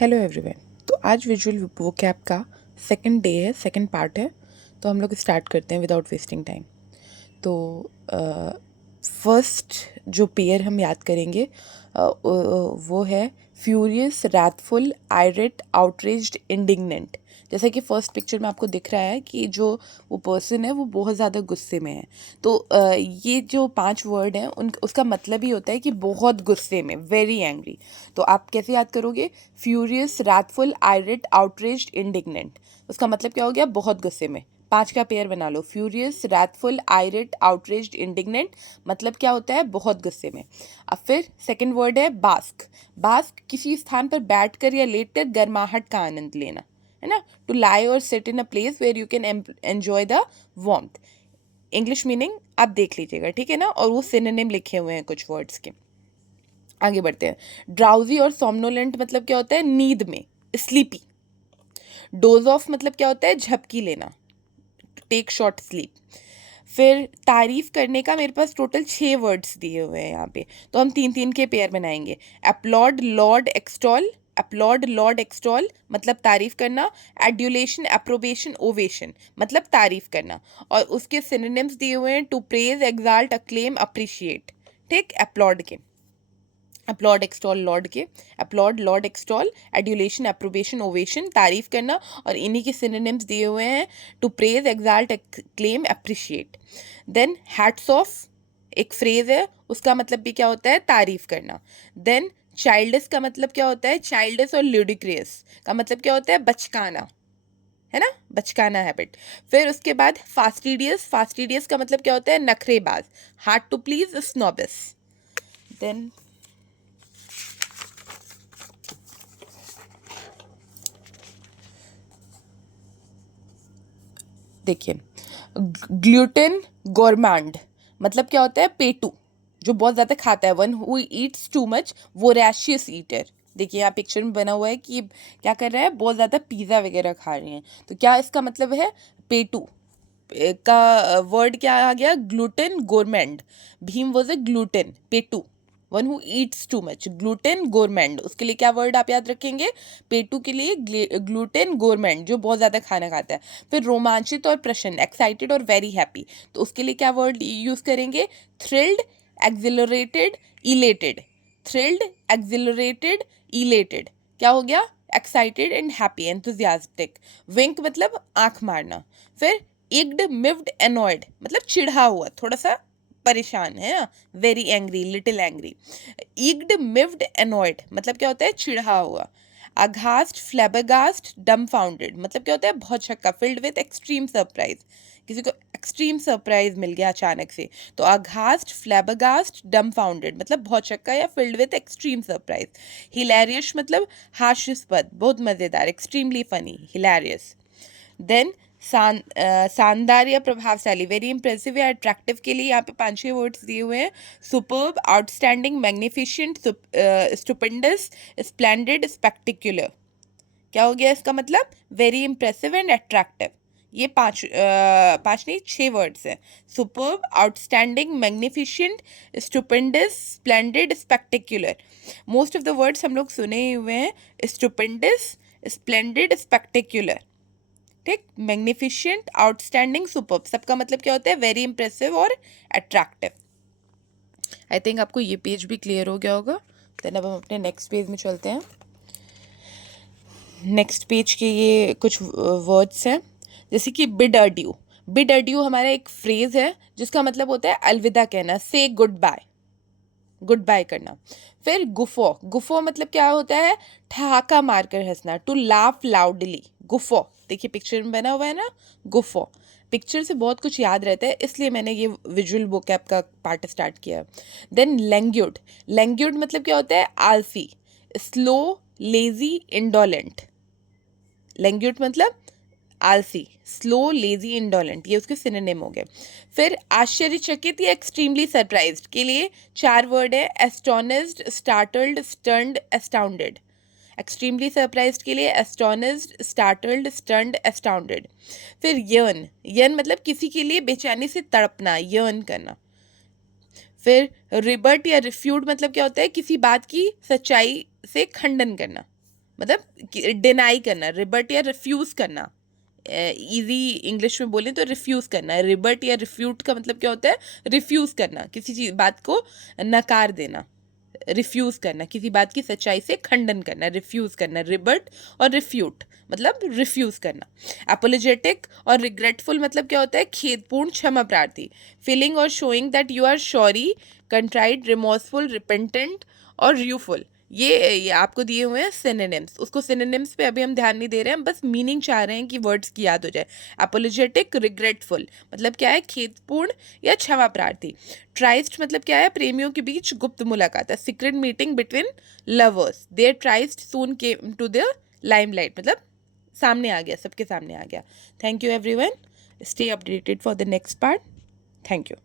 Hello everyone. तो आज visual vocab का सेकंड डे है, सेकंड पार्ट है। तो हम लोग स्टार्ट करते हैं विदाउट वेस्टिंग टाइम। तो फर्स्ट जो पेयर हम याद करेंगे वो है furious, wrathful, irate, outraged, indignant. जैसा कि फर्स्ट पिक्चर में आपको दिख रहा है कि जो वो पर्सन है वो बहुत ज़्यादा गुस्से में है। तो ये जो 5 वर्ड हैं उसका मतलब ही होता है कि बहुत गुस्से में, वेरी एंग्री। तो आप कैसे याद करोगे? Furious, wrathful, irate, outraged, indignant. उसका मतलब क्या हो गया? बहुत गुस्से में। 5 का पेयर बना लो, furious, wrathful, irate, outraged, indignant. मतलब क्या होता है? बहुत गुस्से में। अब फिर सेकंड वर्ड है बास्क। बास्क किसी स्थान पर बैठकर या लेटकर गर्माहट का आनंद लेना, है ना। टू लाई और sit in a place where you can enjoy the warmth. English meaning आप देख लीजिएगा, ठीक है ना। और वो सिनोनिम लिखे हुए हैं कुछ वर्ड्स के। आगे बढ़ते हैं। ड्राउजी और सोमनोलेंट मतलब क्या होता है? नींद में, स्लीपी। डोज ऑफ मतलब क्या होता है? झपकी लेना, टेक शॉर्ट स्लीप। फिर तारीफ करने का मेरे पास टोटल 6 वर्ड्स दिए हुए हैं यहाँ पे, तो हम 3-3 के पेयर बनाएंगे। Applaud, laud, extol. Applaud, laud, extol मतलब तारीफ करना। एड्यूलेशन, अप्रोबेशन, ओवेशन मतलब तारीफ करना। और उसके सिनोनिम्स दिए हुए हैं, to praise, exalt, acclaim, appreciate. ठीक, अपलॉड के, अपलॉड, एक्सटॉल, लॉर्ड के। Applaud, laud, extol, adulation, approbation, ovation तारीफ करना। और इन्हीं के सिनोनिम्स दिए हुए हैं, to praise, exalt, claim, appreciate. Then hats off एक फ्रेज है, उसका मतलब भी क्या होता है? तारीफ करना। देन चाइल्डिश का मतलब क्या होता है? चाइल्डिश और ल्यूडिक्रियस का मतलब क्या होता है? बचकाना, है ना, बचकाना हैबिट। फिर उसके बाद फास्टिडियस। फास्टिडियस का मतलब क्या होता है? नखरेबाज, हार्ड टू प्लीज, स्नॉबिस। देन देखिए, ग्लूटेन गोरमांड मतलब क्या होता है? पेटू, जो बहुत ज़्यादा खाता है। One who eats too much, voracious eater. देखिए यहाँ पिक्चर में बना हुआ है कि क्या कर रहा है? बहुत ज़्यादा पिज़्ज़ा वगैरह खा रहे हैं। तो क्या इसका मतलब है? पेटू का वर्ड क्या आ गया? Glutton gourmand. Bhim was a glutton, पेटू। One who eats too much, glutton gourmand. उसके लिए क्या वर्ड आप याद रखेंगे? पेटू के लिए ग्लूटेन गोरमेंड, जो बहुत ज़्यादा खाना खाता है। फिर रोमांचित और प्रसन्न, एक्साइटेड और वेरी हैप्पी। तो उसके लिए क्या वर्ड यूज़ करेंगे? Thrilled, exhilarated, elated. Thrilled, exhilarated, elated. क्या हो गया? Excited and happy, enthusiastic. Wink मतलब आंख मारना। फिर इग्ड, मिव्ड, एनॉयड मतलब चिढ़ा हुआ, थोड़ा सा परेशान है ना, very angry, little angry. Irked, miffed, annoyed मतलब क्या होता है? चिढ़ा हुआ। अघास्ट, फ्लैबरगास्ट, डम्फाउंडेड मतलब क्या होता है? बहुत छक्का, फिल्ड विद एक्सट्रीम सरप्राइज, किसी को एक्सट्रीम सरप्राइज मिल गया अचानक से। तो अघास्ट, फ्लैबरगास्ट, डम्फाउंडेड मतलब बहुत छक्का या filled with extreme surprise. Hilarious मतलब हास्यास्पद, बहुत मज़ेदार, एक्सट्रीमली फनी, हिलेरियस। देन शानदार या प्रभावशाली, वेरी इंप्रेसिव या अट्रैक्टिव के लिए यहाँ पे 5-6 वर्ड्स दिए हुए हैं। Superb, outstanding, magnificent, stupendous, splendid, spectacular. क्या हो गया इसका मतलब? Very impressive and attractive. ये 5 नहीं 6 वर्ड्स हैं। Superb, outstanding, magnificent, stupendous, splendid, spectacular. Most of the words हम लोग सुने ही हुए हैं। Stupendous, splendid, spectacular. ठीक, मैग्निफिशेंट, आउटस्टैंडिंग, सुपर्ब सबका मतलब क्या होता है? वेरी इंप्रेसिव और अट्रैक्टिव। आई थिंक आपको ये पेज भी क्लियर हो गया होगा। देन अब हम अपने नेक्स्ट पेज में चलते हैं। नेक्स्ट पेज के ये कुछ वर्ड्स हैं, जैसे कि बिड अड्यू। बिड अड्यू हमारा एक फ्रेज है जिसका मतलब होता है अलविदा कहना, से गुड बाय, गुड बाय करना। फिर गुफो, गुफो मतलब क्या होता है? ठहाका मारकर हंसना, टू लाफ लाउडली, गुफो। देखिए पिक्चर में बना हुआ है ना, गुफो। पिक्चर से बहुत कुछ याद रहता है, इसलिए मैंने ये विजुअल वोकैब का पार्ट स्टार्ट किया। देन लैंग्यूड। लैंग्यूड मतलब क्या होता है? आलसी, स्लो, लेजी, इंडोलेंट। लैंग्यूड मतलब आलसी, स्लो, लेजी, इंडोलेंट, ये उसके सिनोनिम हो गए। फिर आश्चर्यचकित या एक्सट्रीमली सरप्राइज्ड के लिए 4 वर्ड है। Astonished, startled, stunned, astounded. Extremely surprised के लिए एस्टोनिस्ड, स्टार्टल्ड, स्टन्ड, एस्टाउंडेड। फिर यर्न, यर्न मतलब किसी के लिए बेचैनी से तड़पना, यर्न करना। फिर रिबर्ट या रिफ्यूट मतलब क्या होता है? किसी बात की सच्चाई से खंडन करना, मतलब डिनाई करना, रिबट या रिफ्यूज़ करना, इजी इंग्लिश में बोलें तो रिफ्यूज़ करना। रिबट या रिफ्यूट का मतलब क्या होता है? रिफ्यूज़ करना, किसी चीज़ बात को नकार देना, रिफ्यूज़ करना, किसी बात की सच्चाई से खंडन करना, रिफ्यूज़ करना। रिबट और रिफ्यूट मतलब रिफ्यूज़ करना। एपोलोजेटिक और रिग्रेटफुल मतलब क्या होता है? खेदपूर्ण, क्षमा प्रार्थी। फीलिंग और showing that you are sorry, contrite, remorseful, repentant और र्यूफुल। ये आपको दिए हुए हैं सिनोनिम्स। उसको सिनोनिम्स पे अभी हम ध्यान नहीं दे रहे हैं, बस मीनिंग चाह रहे हैं कि वर्ड्स की याद हो जाए। एपोलोजेटिक, रिग्रेटफुल मतलब क्या है? खेदपूर्ण या क्षमा प्रार्थी। ट्राइस्ट मतलब क्या है? प्रेमियों के बीच गुप्त मुलाकात है। Secret meeting between lovers, their tryst soon came to the limelight मतलब सामने आ गया, सबके सामने आ गया। Thank you everyone, stay updated for the next part. Thank you.